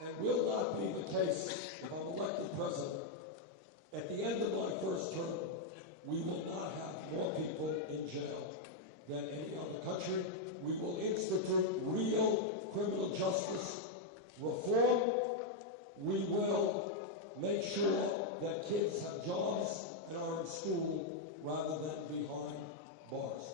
and will not be the case if I'm elected president. At the end of my first term, we will not have more people in jail than any other country. We will institute real criminal justice reform. We will make sure that kids have jobs and are in school rather than behind bars.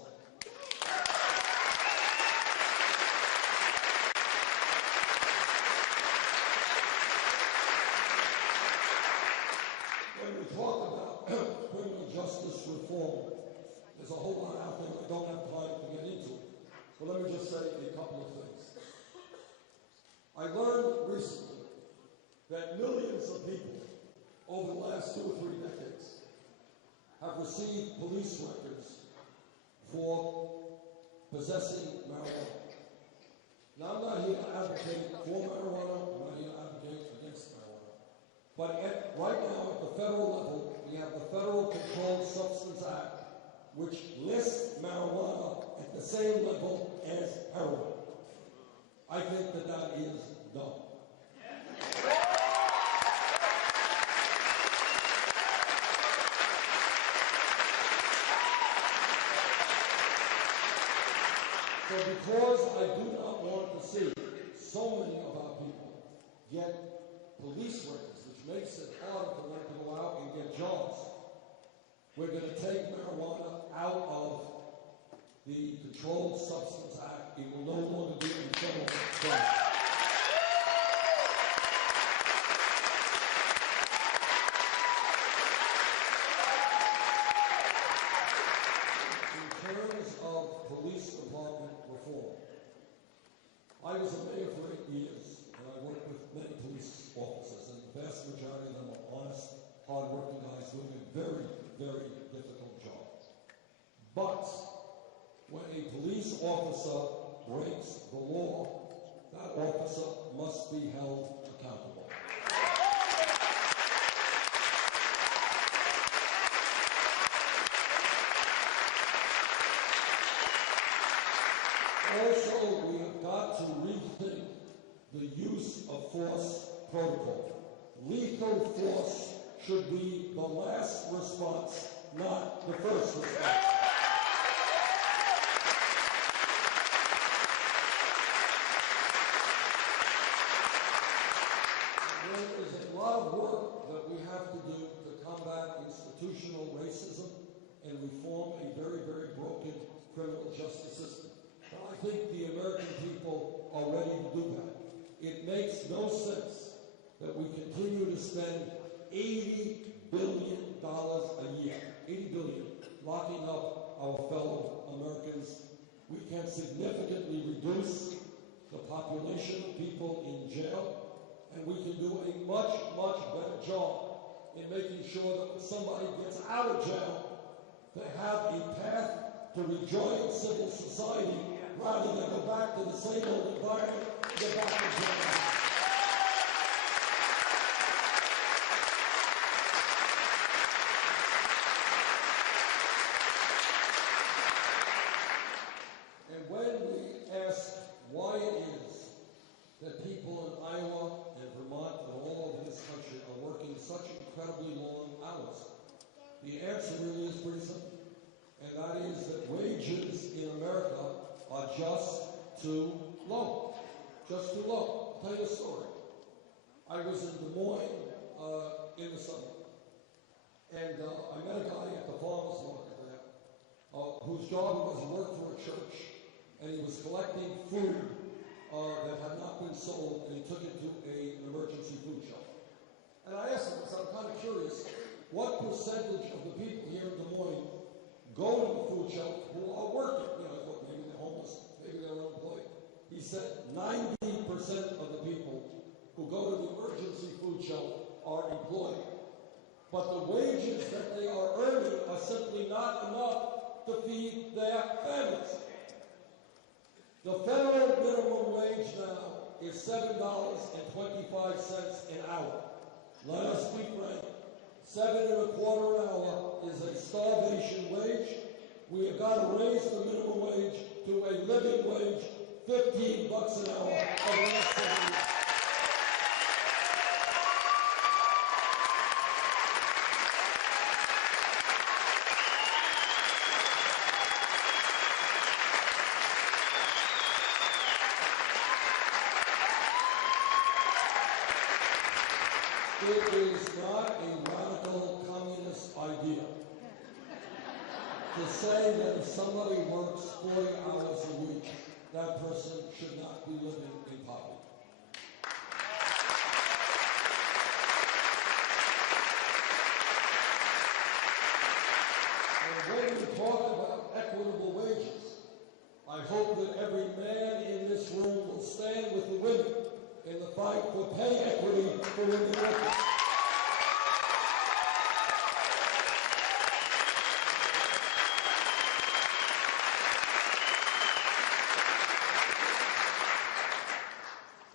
When we talk about criminal justice reform, there's a whole lot out there I don't have time to get into. But let me just say a couple of things. I learned recently that millions of people over the last 2 or 3 decades have received police records for possessing marijuana. Now, I'm not here to advocate for marijuana, I'm not here to advocate against marijuana. But right now, at the federal level, we have the Federal Controlled Substance Act, which lists marijuana at the same level as heroin. I think that that is dumb. So because I do not want to see so many of our people get police records, which makes it harder for them to go out and get jobs, we're going to take marijuana out of the Controlled Substance Act. It will no longer be a federal crime. In terms of police department reform, I was a mayor for 8 years, and I worked with many police officers, and the vast majority of them are honest, hard-working guys doing a very, very difficult job. But when a police officer breaks the law, that officer must be held accountable. Also, we have got to rethink the use of force protocol. Lethal force should be the last response, not the first response. There is a lot of work that we have to do to combat institutional racism and reform a very, very broken criminal justice system. But I think the American people are ready to do that. It makes no sense that we continue to spend $80 billion a year, $80 billion, locking up our fellow Americans. We can significantly reduce the population of people in jail, and we can do a much, much better job in making sure that when somebody gets out of jail, they have a path to rejoin civil society rather than go back to the same old environment, get back to jail. And when we ask why it is that people in Iowa and Vermont and all over this country are working such incredibly long hours, the answer really is pretty simple. And that is that wages in America are just too low. Just too low. I'll tell you a story. I was in Des Moines in the summer, and I met a guy at the farmer's market there whose job was to work for a church, and he was collecting food that had not been sold, and he took it to an emergency food shelf. And I asked him, because I'm kind of curious, what percentage of the people here in Des Moines go to the food shelf who are working? You know, I thought maybe they're homeless, maybe they're unemployed. He said 90% of the people who go to the emergency food shelf are employed. But the wages that they are earning are simply not enough to feed their families. The federal minimum wage now is $7.25 an hour. Let us be frank. $7.25 an hour is a starvation wage. We have got to raise the minimum wage to a living wage, $15 an hour over the last 7 years. It is not a radical communist idea to say that if somebody works 40 hours a week, that person should not be living in poverty. And when we talk about equitable wages, I hope that every man in this room will stand with the women in the fight for pay equity for women workers.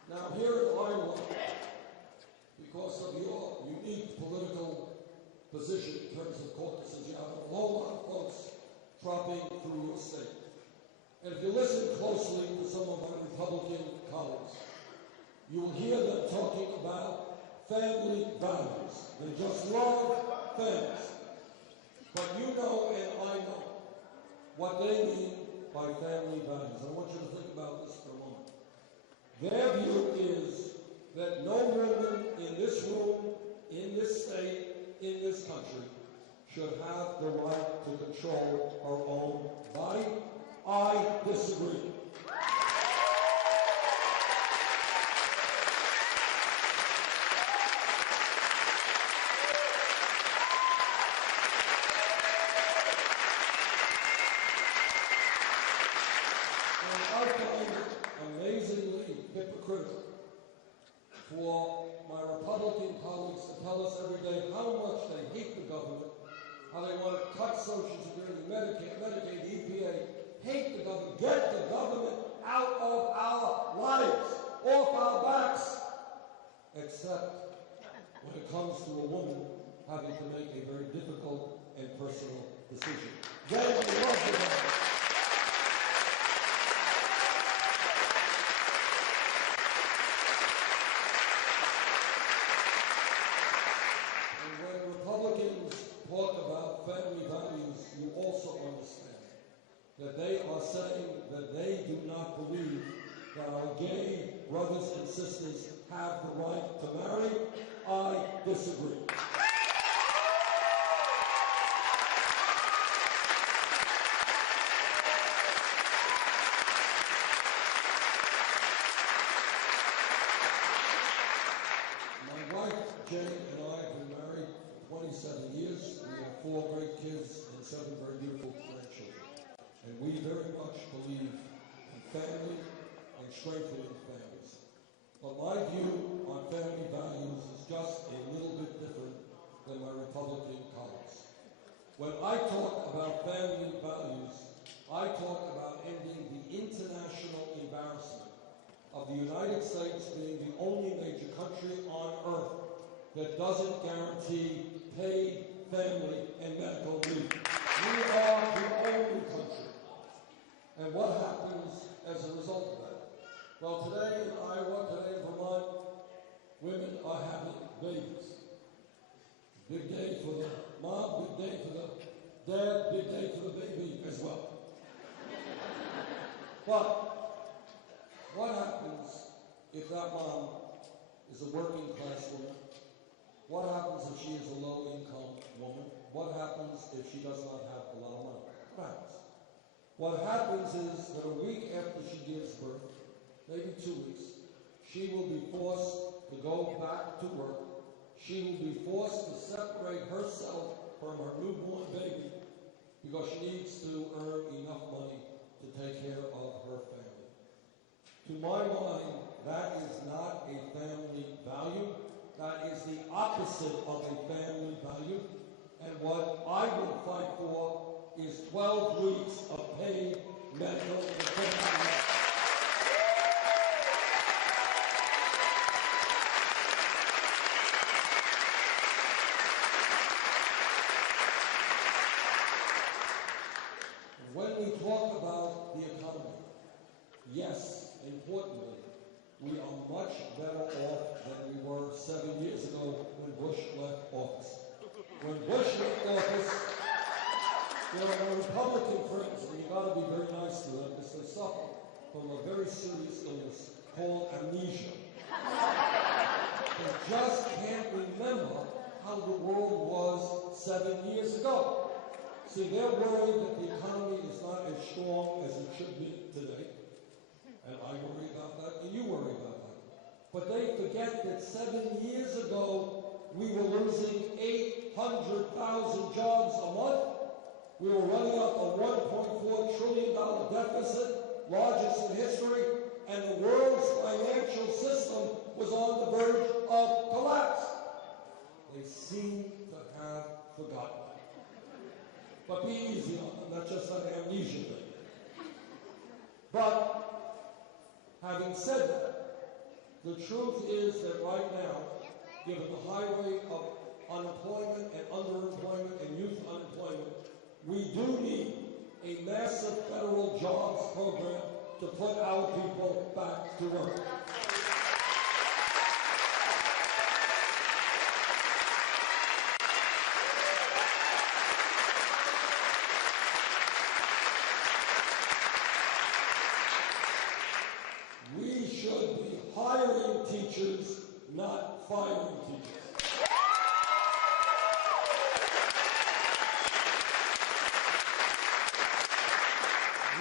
Now here in Iowa, because of your unique political position in terms of caucuses, you have a whole lot of folks tropping through your state. And if you listen closely to some of my Republican colleagues, you will hear them talking about family values. They just love families. But you know and I know what they mean by family values. I want you to think about this for a moment. Their view is that no woman in this room, in this state, in this country, should have the right to control her own body. I disagree. And I find it amazingly hypocritical for my Republican colleagues to tell us every day how much they hate the government, how they want to cut Social Security, Medicaid, the EPA, hate the government, get the government out of our lives, off our backs, except when it comes to a woman having to make a very difficult and personal decision. They love the government. And when Republicans talk about family values, you also understand that they are saying that they do not believe that our gay brothers and sisters have the right to marry. I disagree. My wife, Jane, and I have been married for 27 years. We have 4 great kids and 7 very beautiful grandchildren. And we very much believe in family and strengthening families. But my view on family values is just a little bit different than my Republican colleagues. When I talk about family values, I talk about ending the international embarrassment of the United States being the only major country on earth that doesn't guarantee paid family and medical leave. We are the only country. And what happens as a result of that? Well, today in Iowa, today in Vermont, women are having babies. Big day for the mom, big day for the dad, big day for the baby as well. But what happens if that mom is a working class woman? What happens if she is a low income woman? What happens if she does not have a lot of money? What happens? What happens is that a week after she gives birth, maybe 2 weeks, she will be forced to go back to work. She will be forced to separate herself from her newborn baby because she needs to earn enough money to take care of her family. To my mind, that is not a family value. That is the opposite of a family value. And what I will fight for is 12 weeks of paid medical and family leave. When we talk about the economy, yes, importantly, we are much better off than we were 7 years ago when Bush left office. When Bush left office, you know, my Republican friends, and you've got to be very nice to them because they suffer from a very serious illness called amnesia. They just can't remember how the world was 7 years ago. See, they're worried that the economy is not as strong as it should be today. And I worry about that, and you worry about that. But they forget that 7 years ago, we were losing 800,000 jobs a month. We were running up a $1.4 trillion deficit, largest in history, and the world's financial system was on the verge of collapse. They seem to have forgotten. But be easy on them, that's just an amnesia thing. But having said that, the truth is that right now, given the high rate of unemployment and underemployment and youth unemployment, we do need a massive federal jobs program to put our people back to work. We should be hiring teachers, not firing teachers.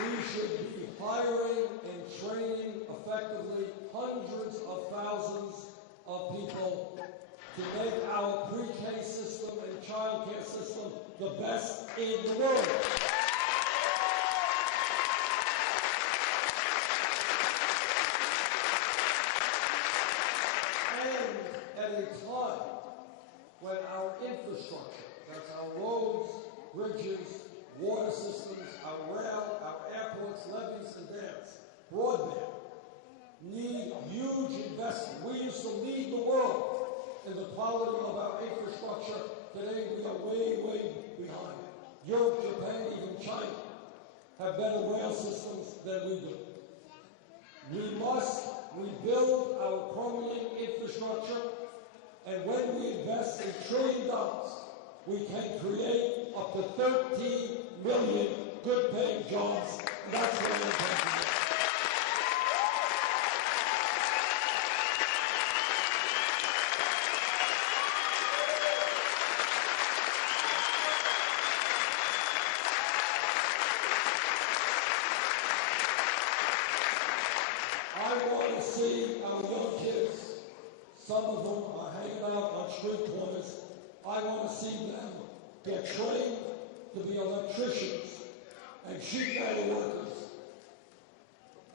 We should be hiring and training effectively hundreds of thousands of people to make our pre-K system and child care system the best in the world. And at a time when our infrastructure, that's our roads, bridges, water systems, our rail, our airports, levees and dams, broadband, need huge investment. We used to lead the world in the quality of our infrastructure. Today we are way, way behind. Europe, Japan, even China have better rail systems than we do. We must rebuild our crumbling infrastructure, and when we invest $1 trillion, we can create up to 13 million good-paying jobs. And that's what we're talking about. I want to see our young kids, some of them are hanging out on street corners. I want to see them get trained to be electricians and sheet metal workers.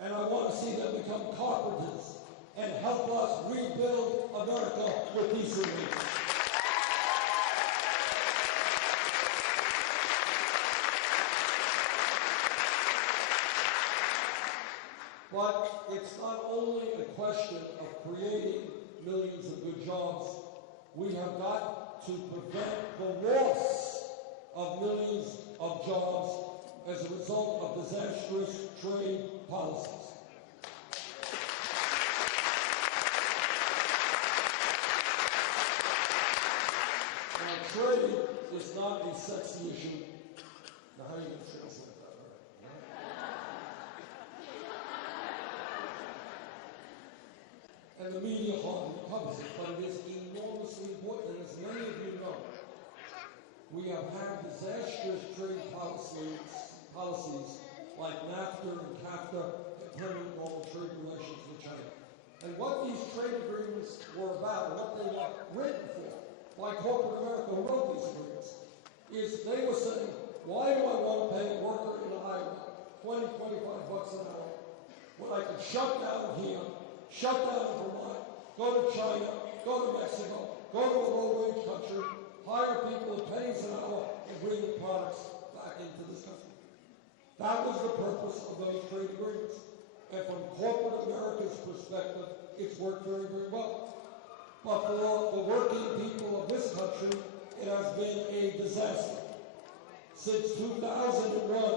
And I want to see them become carpenters and help us rebuild America with decent wages. But it's not only a question of creating millions of good jobs. We have got to prevent the loss of millions of jobs as a result of disastrous trade policies. Now, trade is not a sexy issue. Now, how are you going to translate that? And the media hardly covers it, but it is enormously important. And as many of you know, we have had disastrous trade policies like NAFTA and CAFTA, permanent normal trade relations with China. And what these trade agreements were about, what they were written for, by corporate America who wrote these agreements, is they were saying, why do I want to pay a worker in Iowa $20, $25 an hour when I can shut down here, shut down in Vermont, go to China, go to Mexico, go to a low-wage country, hire people at pennies an hour, and bring the products back into this country. That was the purpose of those trade agreements. And from corporate America's perspective, it's worked very, very well. But for the working people of this country, it has been a disaster. Since 2001,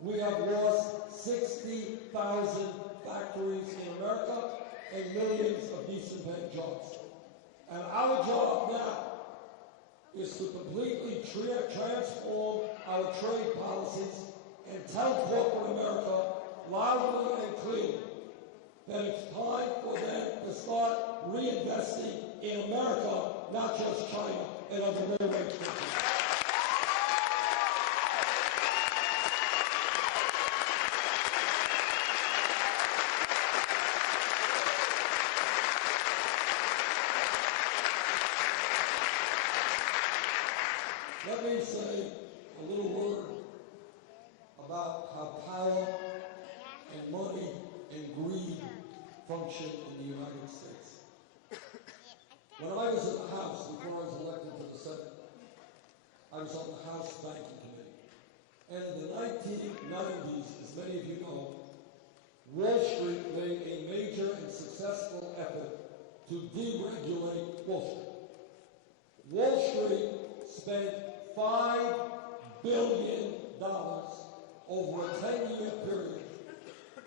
we have lost 60,000 factories in America and millions of decent paying jobs. And our job now is to completely transform our trade policies and tell corporate America loudly and clearly that it's time for them to start reinvesting in America, not just China. and of the railway company. Let me say a little word about how power and money and greed function in the United States. When I was in the House, before I was elected to the Senate, I was on the House Banking Committee. And in the 1990s, as many of you know, Wall Street made a major and successful effort to deregulate Wall Street. Wall Street spent $5 billion over a 10-year period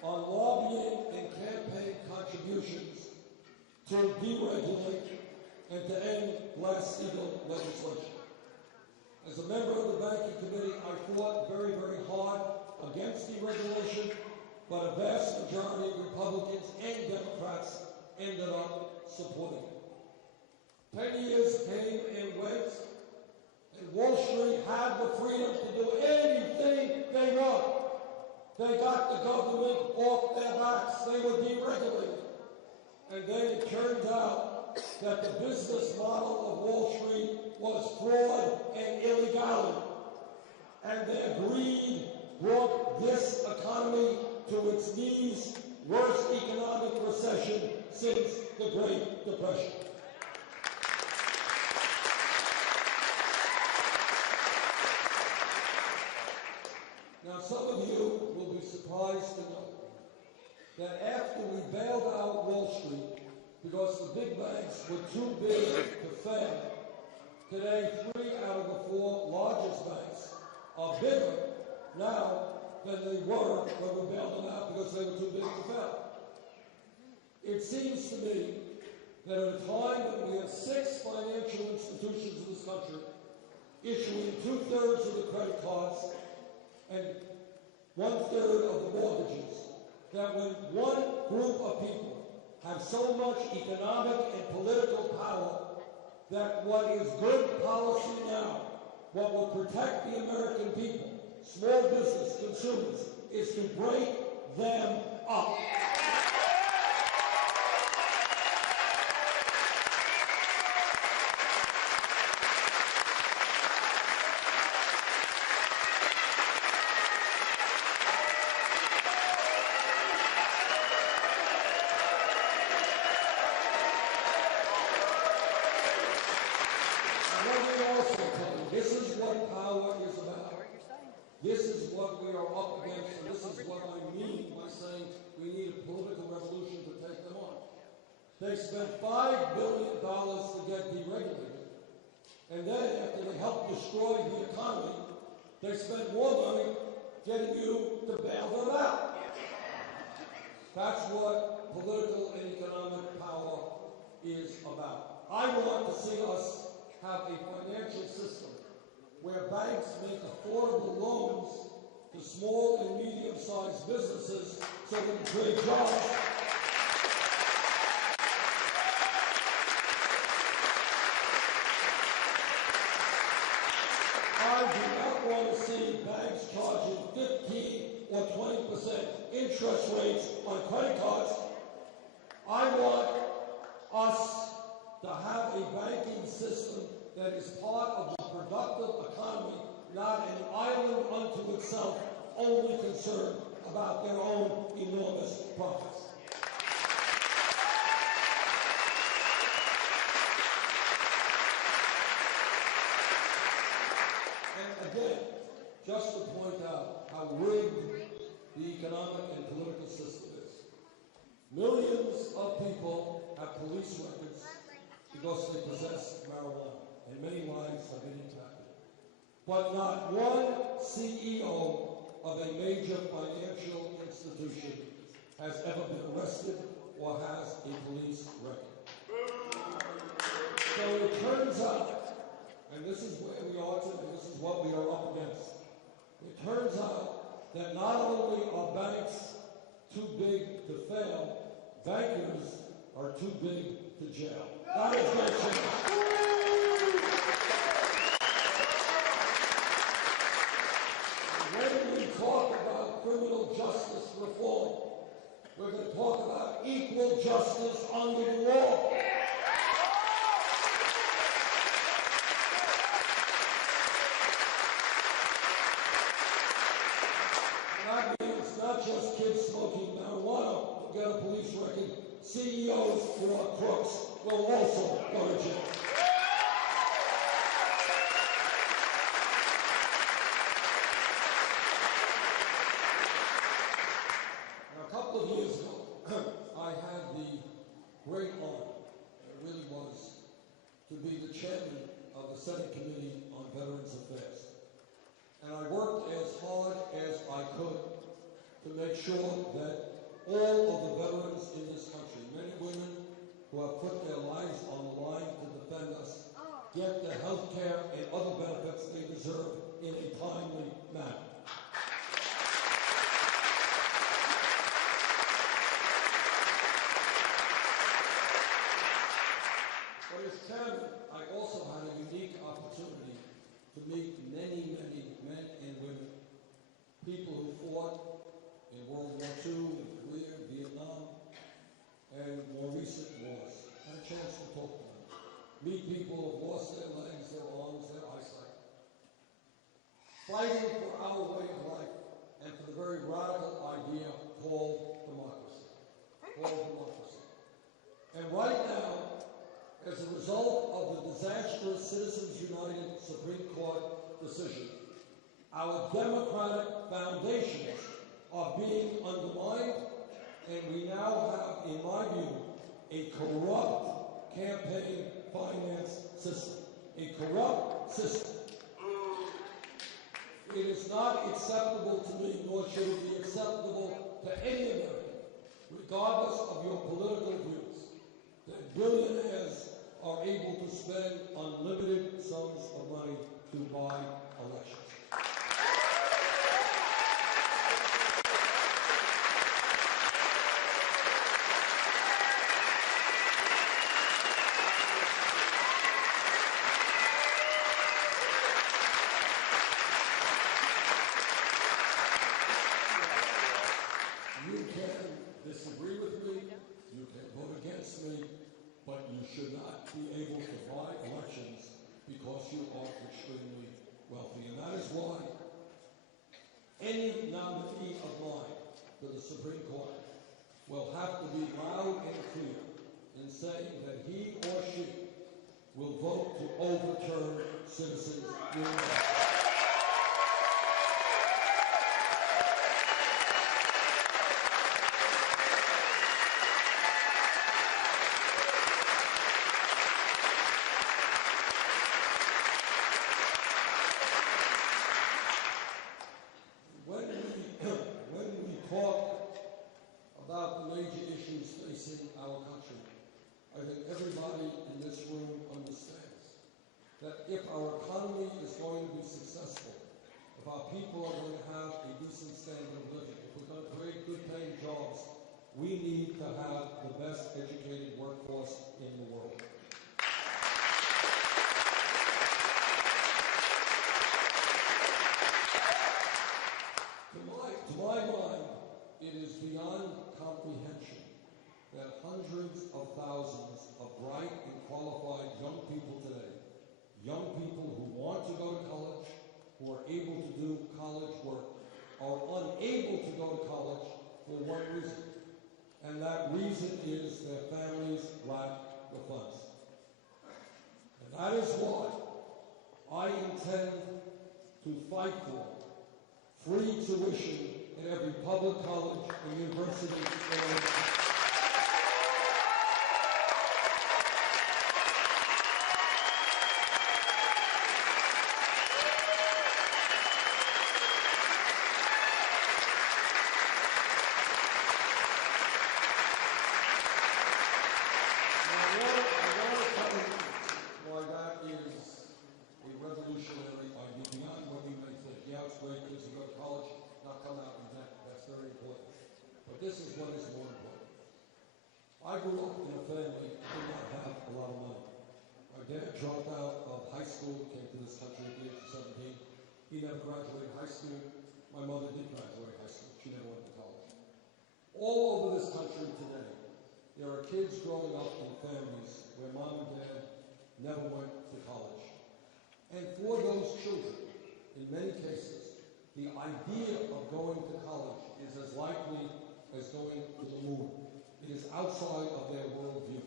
on lobbying and campaign contributions to deregulate and to end Glass-Steagall legislation. As a member of the Banking Committee, I fought very, very hard against deregulation, but a vast majority of Republicans and Democrats ended up supporting it. 10 years came and went, and Wall Street had the freedom to do anything they want. They got the government off their backs. They were deregulated. And then it turned out that the business model of Wall Street was fraud and illegality. And their greed brought this economy to its knees, worst economic recession since the Great Depression. Now, some of you will be surprised to know that after we bailed out Wall Street because the big banks were too big to fail, today 3 out of the 4 largest banks are bigger now than they were when we bailed them out because they were too big to fail. It seems to me that at a time when we have 6 financial institutions in this country issuing 2/3 of the credit cards and 1/3 of the mortgages, that when one group of people have so much economic and political power that what is good policy now, what will protect the American people, small business, consumers, is to break them up. This is what power is about. This is what we are up against, and this is what I mean by saying we need a political revolution to take them on. They spent $5 billion to get deregulated, and then after they helped destroy the economy, they spent more money getting you to bail them out. That's what political and economic power is about. I want to see us have a financial system where banks make affordable loans to small and medium-sized businesses so they can create jobs. I do not want to see banks charging 15 or 20% interest rates on credit cards. I want us to have a banking system that is part of the productive economy, not an island unto itself, only concerned about their own enormous profits. And again, just to point out how rigged the economic and political system is. Millions of people have police records because they possess marijuana, and many lives have been impacted. But not one CEO of a major financial institution has ever been arrested or has a police record. So it turns out, and this is where we are today, this is what we are up against. It turns out that not only are banks too big to fail, bankers are too big to jail. That is going to change. criminal justice reform. We're going to talk about equal justice under the law. That means not just kids smoking marijuana will get a police record. CEOs who are crooks will also go to jail. Now, a couple of years ago, I had the great honor, it really was, to be the chairman of the Senate Committee on Veterans Affairs. And I worked as hard as I could to make sure that all of the veterans in this country, men and women who have put their lives on the line to defend us, get the health care and other benefits they deserve in a timely manner. But as chairman, I also had a unique opportunity to meet many, many men and women, people who fought in World War II, in Korea, Vietnam, and more recent wars. I had a chance to talk to them. Meet people who have lost their legs, their arms, their eyesight. Fighting for our way of life and for the very radical idea called democracy. And right now, as a result of the disastrous Citizens United Supreme Court decision, our democratic foundations are being undermined, and we now have, in my view, a corrupt campaign finance system. A corrupt system. It is not acceptable to me, nor should it be acceptable to any American, regardless of your political views, that billionaires are able to spend unlimited sums of money to buy elections. You can disagree with me, you can vote against me, but you should not be able to buy elections because you are extremely wealthy. And that is why any nominee of mine to the Supreme Court will have to be loud and clear in saying that he or she will vote to overturn Citizens United. When we talk about the major issues facing our country, I think everybody in this room understands that if our economy is going to be successful, if our people are going to have a decent standard of living, if we're going to create good paying jobs, we need to have the best educated workforce in the world. To my mind, it is beyond comprehension that hundreds of thousands of bright and qualified young people today, young people who want to go to college, who are able to do college work, are unable to go to college for one reason. And that reason is their families lack the funds. And that is why I intend to fight for free tuition in every public college and university in America. I want to tell you why that is a revolutionary idea beyond what you may think. Yeah, it's great kids who go to college, not come out in debt. That's very important. But this is what is more important. I grew up in a family that did not have a lot of money. My dad dropped out of high school, came to this country at the age of 17. He never graduated high school. My mother did graduate high school. She never went to college. All over this country today, there are kids growing up in families where mom and dad never went to college. And for those children, in many cases, the idea of going to college is as likely as going to the moon. It is outside of their worldview.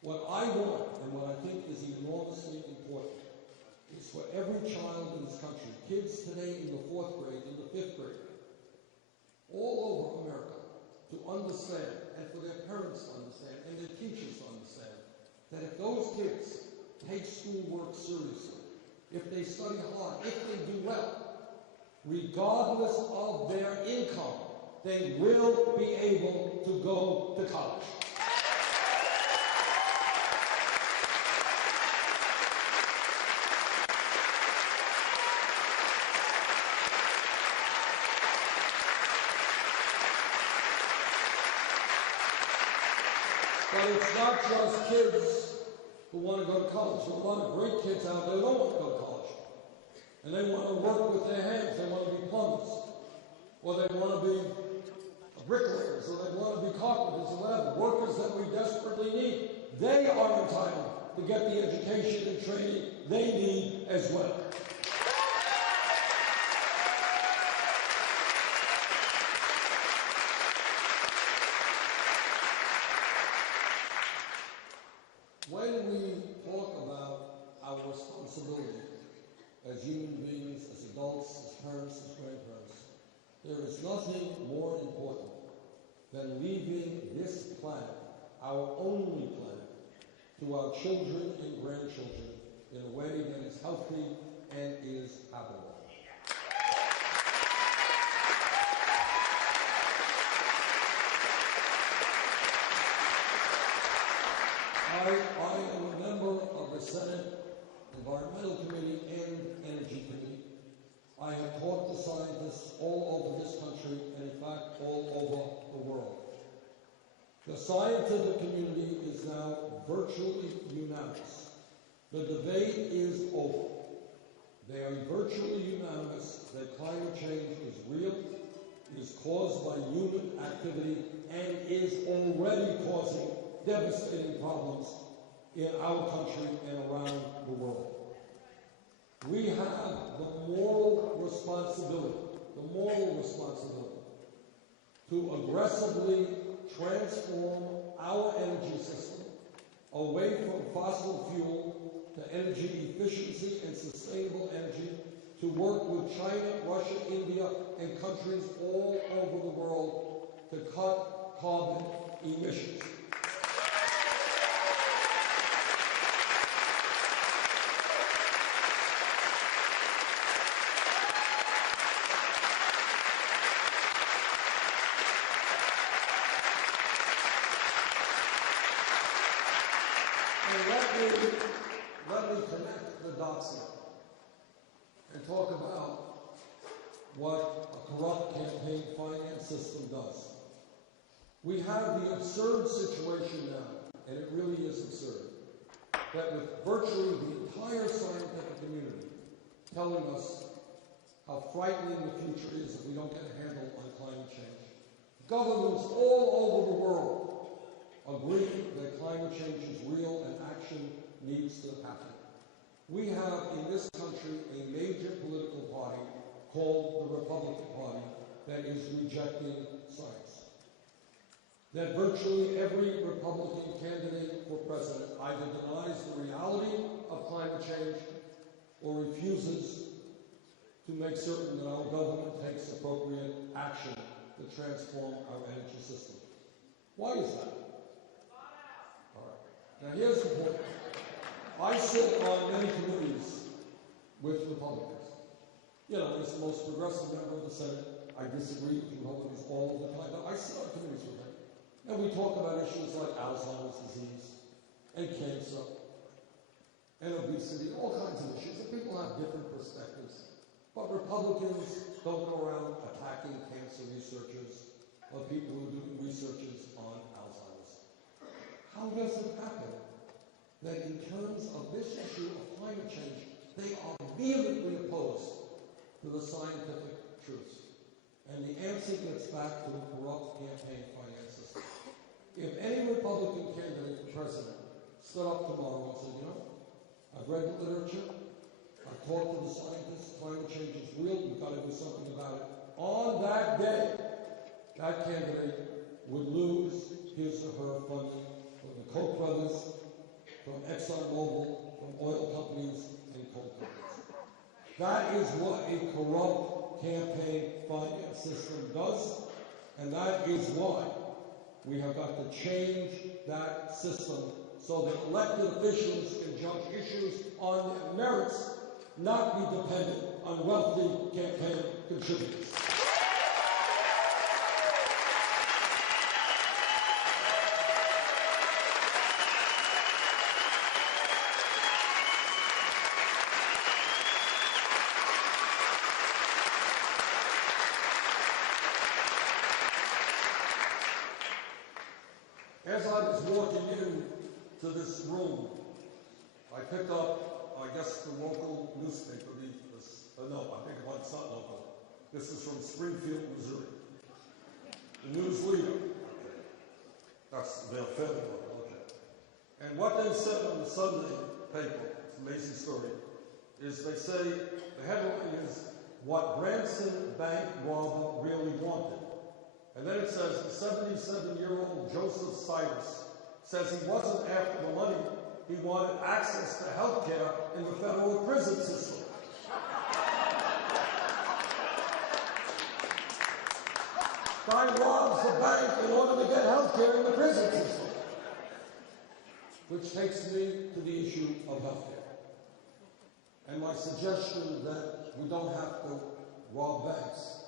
What I want, and what I think is enormously important, is for every child in this country, kids today in the 4th grade, in the 5th grade, all over America, to understand, and for their parents to understand, and their teachers to understand, that if those kids take schoolwork seriously, if they study hard, if they do well, regardless of their income, they will be able to go to college. But it's not just kids who want to go to college. There are a lot of great kids out there who don't want to go to college. And they want to work with their hands. They want to be plumbers. Or they want to be bricklayers. Or they want to be carpenters or whatever. Workers that we desperately need. They are entitled to get the education and training they need as well. When we talk about our responsibility as human beings, as adults, as parents, as grandparents, there is nothing more important than leaving this planet, our only planet, to our children and grandchildren in a way that is healthy and is habitable. I am a member of the Senate Environmental Committee and Energy Committee. I have talked to scientists all over this country and, in fact, all over the world. The scientific community is now virtually unanimous. The debate is over. They are virtually unanimous that climate change is real, is caused by human activity, and is already causing devastating problems in our country and around the world. We have the moral responsibility to aggressively transform our energy system away from fossil fuel to energy efficiency and sustainable energy, to work with China, Russia, India, and countries all over the world to cut carbon emissions. Let me connect the dots here and talk about what a corrupt campaign finance system does. We have the absurd situation now, and it really is absurd, that with virtually the entire scientific community telling us how frightening the future is if we don't get a handle on climate change, governments all over the world agree that climate change is real and action needs to happen. We have in this country a major political party called the Republican Party that is rejecting science. That virtually every Republican candidate for president either denies the reality of climate change or refuses to make certain that our government takes appropriate action to transform our energy system. Why is that? Now here's the point. I sit on many committees with Republicans. You know, as the most progressive member of the Senate, I disagree with Republicans all the time, but I sit on committees with them. And we talk about issues like Alzheimer's disease and cancer and obesity, all kinds of issues. And people have different perspectives. But Republicans don't go around attacking cancer researchers or people who are doing researches on Alzheimer's. How does it happen that in terms of this issue of climate change, they are vehemently opposed to the scientific truth. And the answer gets back to the corrupt campaign finance system. If any Republican candidate for president stood up tomorrow and said, you know, I've read the literature, I've talked to the scientists, climate change is real, we've got to do something about it. On that day, that candidate would lose his or her funding from the Koch brothers, from ExxonMobil, from oil companies and coal companies. That is what a corrupt campaign finance system does, and that is why we have got to change that system so that elected officials can judge issues on their merits, not be dependent on wealthy campaign contributors. As I was walking into this room, I picked up, I guess, the local newspaper. No, I think it's not local. This is from Springfield, Missouri. The News Leader. That's their family local, okay. And what they said on the Sunday paper, it's an amazing story, is they say, the headline is, what Branson bank robber really wanted. And then it says, the 77-year-old Joseph Cyrus says he wasn't after the money, he wanted access to health care in the federal prison system. Guy robs the bank in order to get health care in the prison system. Which takes me to the issue of health care. And my suggestion that we don't have to rob banks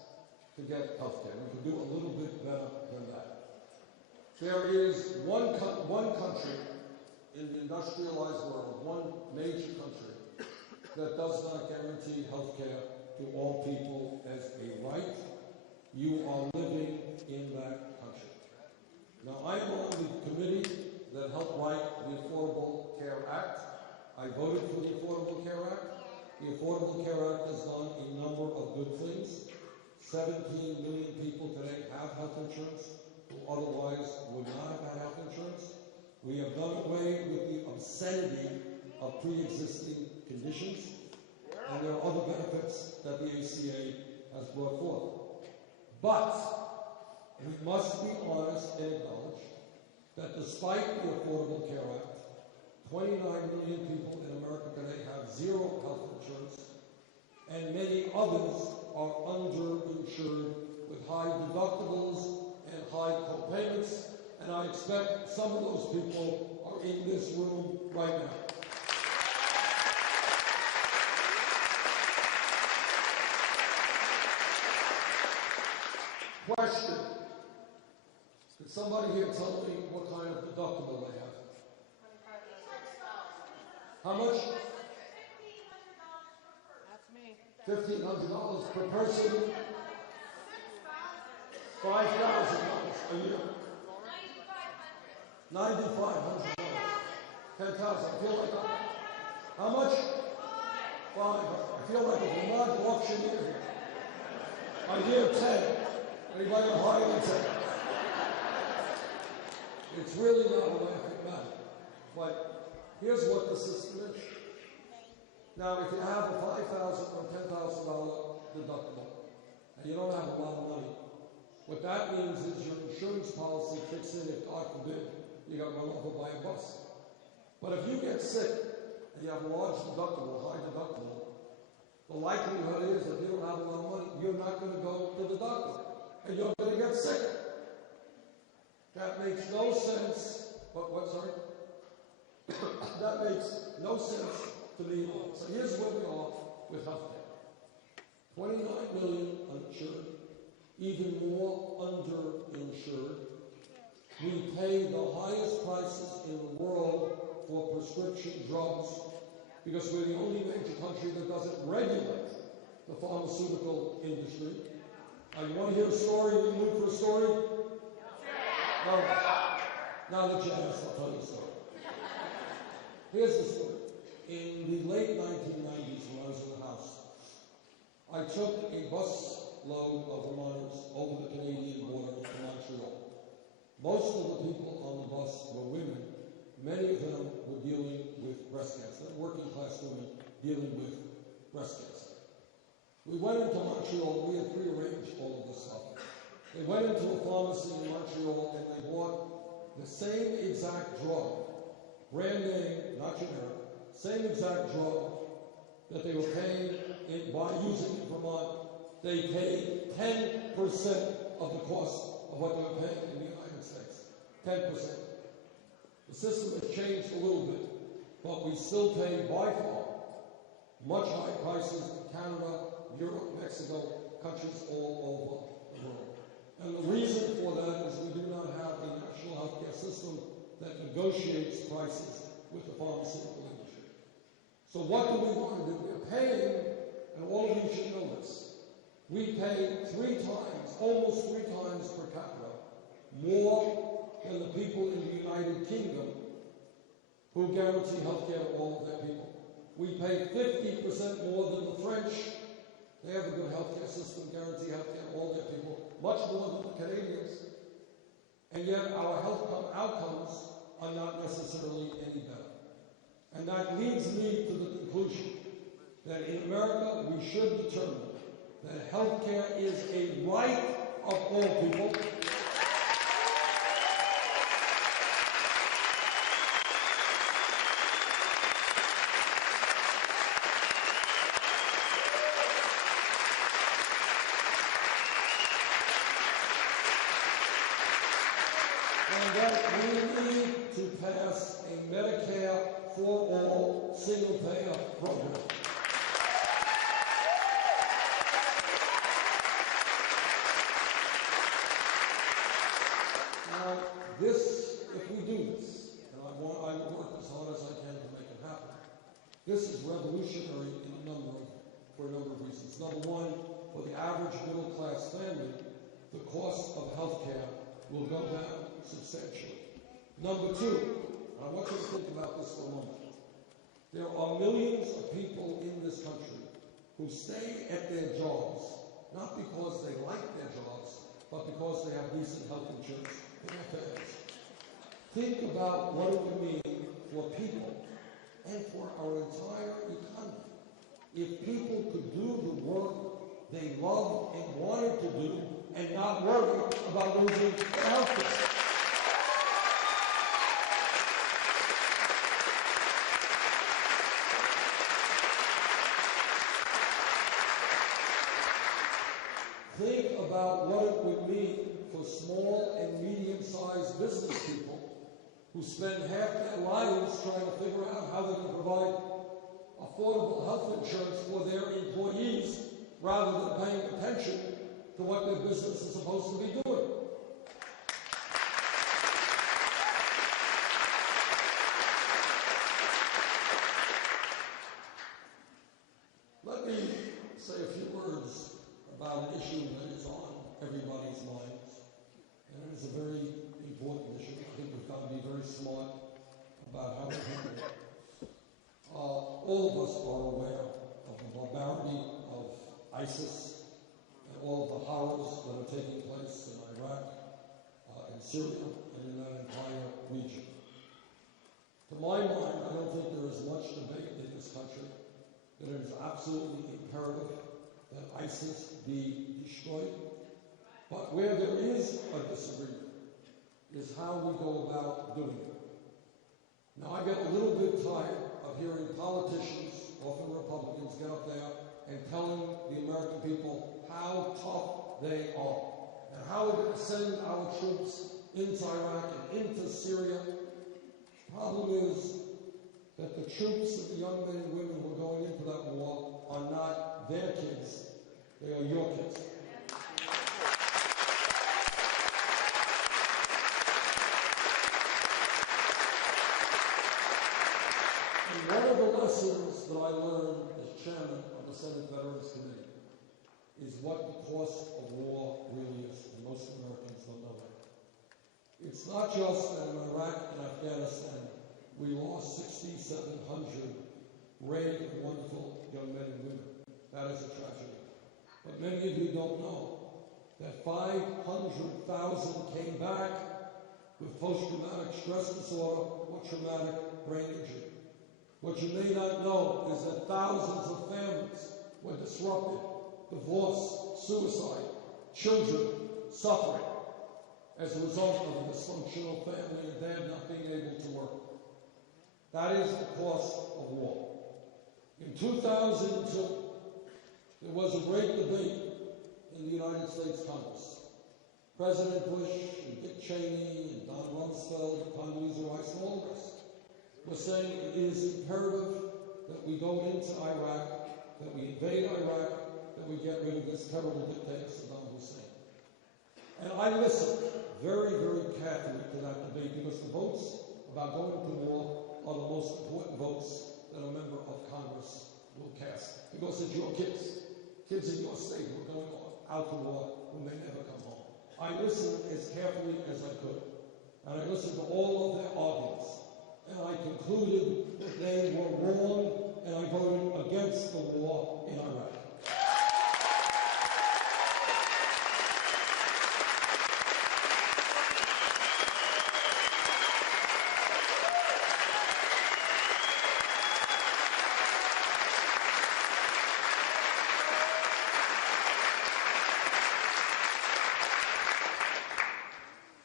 to get health care. We can do a little bit better than that. There is one country in the industrialized world, one major country, that does not guarantee health care to all people as a right. You are living in that country. Now, I'm on the committee that helped write the Affordable Care Act. I voted for the Affordable Care Act. The Affordable Care Act has done a number of good things. 17 million people today have health insurance who otherwise would not have had health insurance. We have done away with the obscenity of pre-existing conditions, and there are other benefits that the ACA has brought forth. But we must be honest and acknowledge that despite the Affordable Care Act, 29 million people in America today have zero health insurance, and many others are underinsured with high deductibles and high co-payments, and I expect some of those people are in this room right now. Question. Could somebody here tell me what kind of deductible they have? How much? That's me. $1,500 per person. $5,000 a year. $9,500. $10,000. I feel like how much? 5. I feel like a Vermont auctioneer here. I hear 10. Anybody higher than 10? It's really not a laughing matter. But here's what the system is. Now, if you have a $5,000 or $10,000 deductible, and you don't have a lot of money, what that means is your insurance policy kicks in if, God forbid, you got run over by a bus. But if you get sick and you have a large deductible, high deductible, the likelihood is that if you don't have a lot of money, you're not going to go to the doctor, and you're going to get sick. That makes no sense. Sorry? That makes no sense to me. So here's where we are with healthcare. 29 million uninsured, even more underinsured. We pay the highest prices in the world for prescription drugs because we're the only major country that doesn't regulate the pharmaceutical industry. You want to hear a story? You move for a story? No. Now that you asked, I'll tell you a story. Here's the story. In the late 1990s, when I was in the House, I took a bus load of Vermonters over the Canadian border to Montreal. Most of the people on the bus were women. Many of them were dealing with breast cancer, working class women dealing with breast cancer. We went into Montreal, we had prearranged all of this stuff. They went into a pharmacy in Montreal and they bought the same exact drug, brand name, not generic, same exact drug that they were paying by using in Vermont. They paid 10% of the cost of what they were paying in the United States. 10%. The system has changed a little bit, but we still pay by far much higher prices in Canada, Europe, Mexico, countries all over the world. And the reason for that is we do not have a national healthcare system that negotiates prices with the pharmaceutical industry. So what do we want to do? We're paying, and all of you should know this, we pay 3 times, almost 3 times per capita, more than the people in the United Kingdom who guarantee health care to all of their people. We pay 50% more than the French. They have a good health care system, guarantee health care to all their people, much more than the Canadians. And yet our health outcomes are not necessarily any better. And that leads me to the conclusion that in America we should determine that health care is a right of all people. And that we need to pass a Medicare for all single-payer program. Now, if we do this, and I will work as hard as I can to make it happen, this is revolutionary for a number of reasons. Number one, for the average middle-class family, the cost of health care will go down substantially. Number two, I want you to think about this for a moment. There are millions of people in this country who stay at their jobs, not because they like their jobs, but because they have decent health insurance for their families. Think about what it would mean for people and for our entire economy if people could do the work they loved and wanted to do and not worry about losing their health care. Think about what it would mean for small and medium-sized business people who spend half their lives trying to figure out how they can provide affordable health insurance for their employees rather than paying attention to what their business is supposed to be doing. Let me say a few words about an issue that is on everybody's minds, and it is a very important issue. I think we've got to be very smart about how we handle it. All of us are aware of the barbarity of ISIS and all of the horrors that are taking place in Iraq, in Syria, and in that entire region. To my mind, I don't think there is much debate in this country that it is absolutely imperative that ISIS be destroyed. But where there is a disagreement is how we go about doing it. Now, I get a little bit tired of hearing politicians, often Republicans, get up there and telling the American people how tough they are and how we're going to send our troops into Iraq and into Syria. The problem is that the troops and the young men and women who are going into that war are not their kids, they are your kids. And one of the lessons that I learned as chairman of the Senate Veterans Committee is what the cost of war really is, and most Americans don't know that. It's not just that in Iraq and Afghanistan we lost 6,700 brave and wonderful young men and women. That is a tragedy. But many of you don't know that 500,000 came back with post-traumatic stress disorder or traumatic brain injury. What you may not know is that thousands of families were disrupted, divorce, suicide, children suffering as a result of a dysfunctional family and dad not being able to work. That is the cost of war. In 2002, there was a great debate in the United States Congress. President Bush and Dick Cheney and Don Rumsfeld and Condoleezza Rice and all the rest were saying it is imperative that we go into Iraq, that we invade Iraq, that we get rid of this terrible dictator Saddam Hussein. And I listened very, very carefully to that debate because the votes about going to war are the most important votes that a member of Congress will cast. Because it's your kids in your state who are going out to war who may never come home. I listened as carefully as I could, and I listened to all of their arguments, and I concluded that they were wrong, and I voted against the war in Iraq.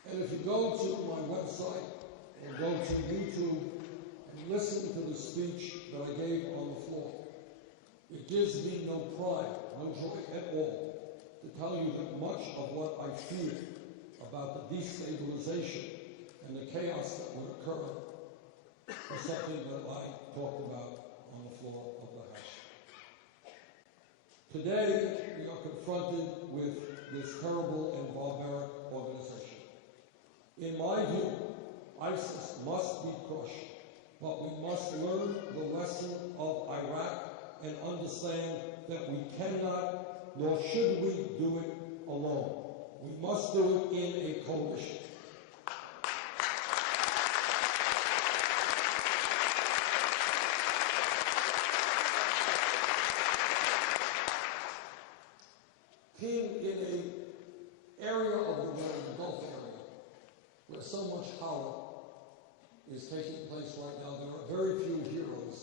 And if you go to my website or go to YouTube and listen to the speech that I gave on the floor, it gives me no pride, no joy at all to tell you that much of what I fear about the destabilization and the chaos that would occur was something that I talked about on the floor of the House. Today, we are confronted with this terrible and barbaric organization. In my view, ISIS must be crushed, but we must learn the lesson of Iraq and understand that we cannot, nor should we do it alone. We must do it in a coalition. Being in an area of the world, the Gulf area, where so much horror is taking place right now, there are very few heroes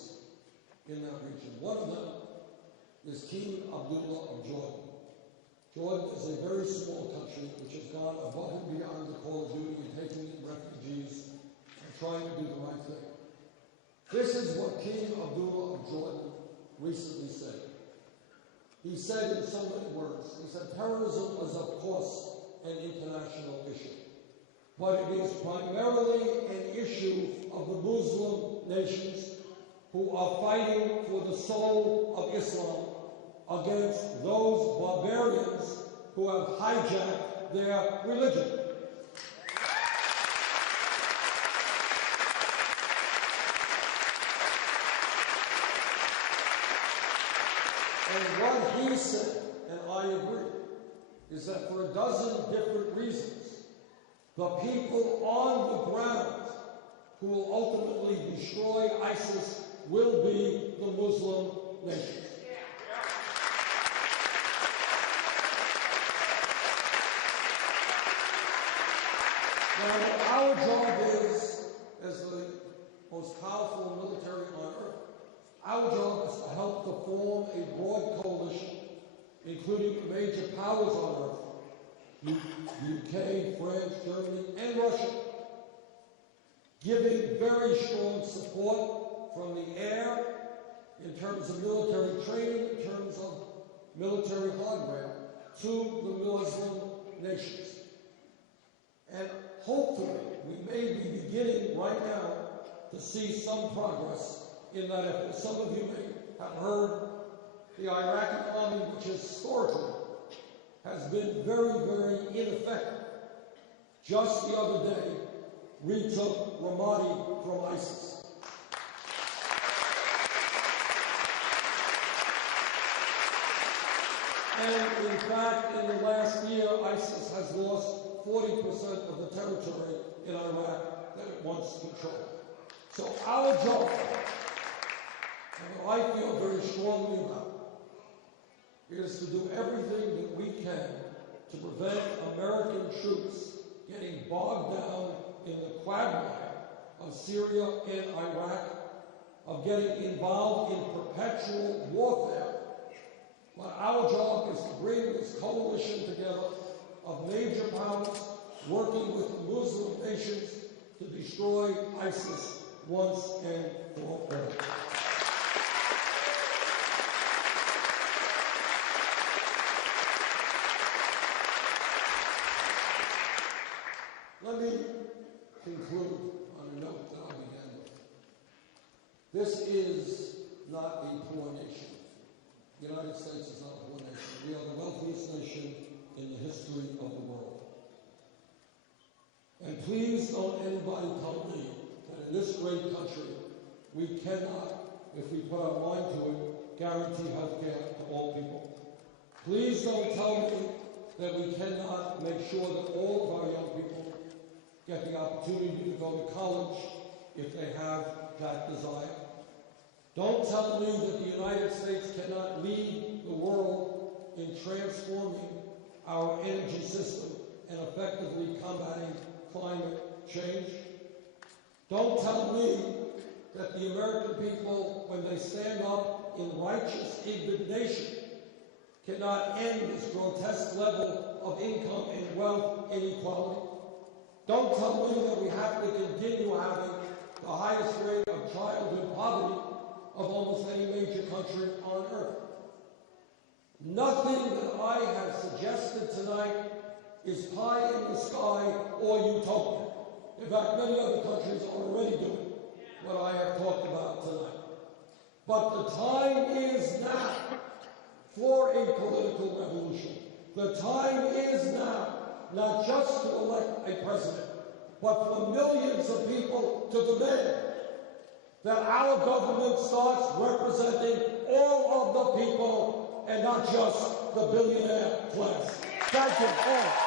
in that region. One of them is King Abdullah of Jordan. Jordan is a very small country which has gone above and beyond the call of duty in taking in refugees and trying to do the right thing. This is what King Abdullah of Jordan recently said. He said in so many words, he said, terrorism is of course an international issue, but it is primarily an issue of the Muslim nations who are fighting for the soul of Islam against those barbarians who have hijacked their religion. And what he said, and I agree, is that for a dozen different reasons, the people on the ground who will ultimately destroy ISIS will be the Muslim nations. Now, our job is, as the most powerful military on earth, our job is to help to form a broad coalition, including the major powers on earth, the UK, France, Germany, and Russia, giving very strong support from the air in terms of military training, in terms of military hardware, to the Muslim nations. And hopefully, we may be beginning right now to see some progress in that effort. Some of you may have heard the Iraqi army, which historically has been very, very ineffective, just the other day retook Ramadi from ISIS. And in fact, in the last year, ISIS has lost 40% of the territory in Iraq that it once controlled. So our job, and what I feel very strongly about, is to do everything that we can to prevent American troops getting bogged down in the quagmire of Syria and Iraq, of getting involved in perpetual warfare. But our job is to bring this coalition together of major powers working with the Muslim nations to destroy ISIS once and for all. Let me conclude on a note that I began with. This is not a poor nation. The United States is not a poor nation. We are the wealthiest nation in the history of the world. And please don't anybody tell me that in this great country we cannot, if we put our mind to it, guarantee health care to all people. Please don't tell me that we cannot make sure that all of our young people get the opportunity to go to college if they have that desire. Don't tell me that the United States cannot lead the world in transforming our energy system and effectively combating climate change. Don't tell me that the American people, when they stand up in righteous indignation, cannot end this grotesque level of income and wealth inequality. Don't tell me that we have to continue having the highest rate of childhood poverty of almost any major country on earth. Nothing that I have suggested tonight is pie in the sky or utopia. In fact, many other countries are already doing what I have talked about tonight. But the time is now for a political revolution. The time is now, not just to elect a president, but for millions of people to demand that our government starts representing all of the people and not just the billionaire class. Thank you all.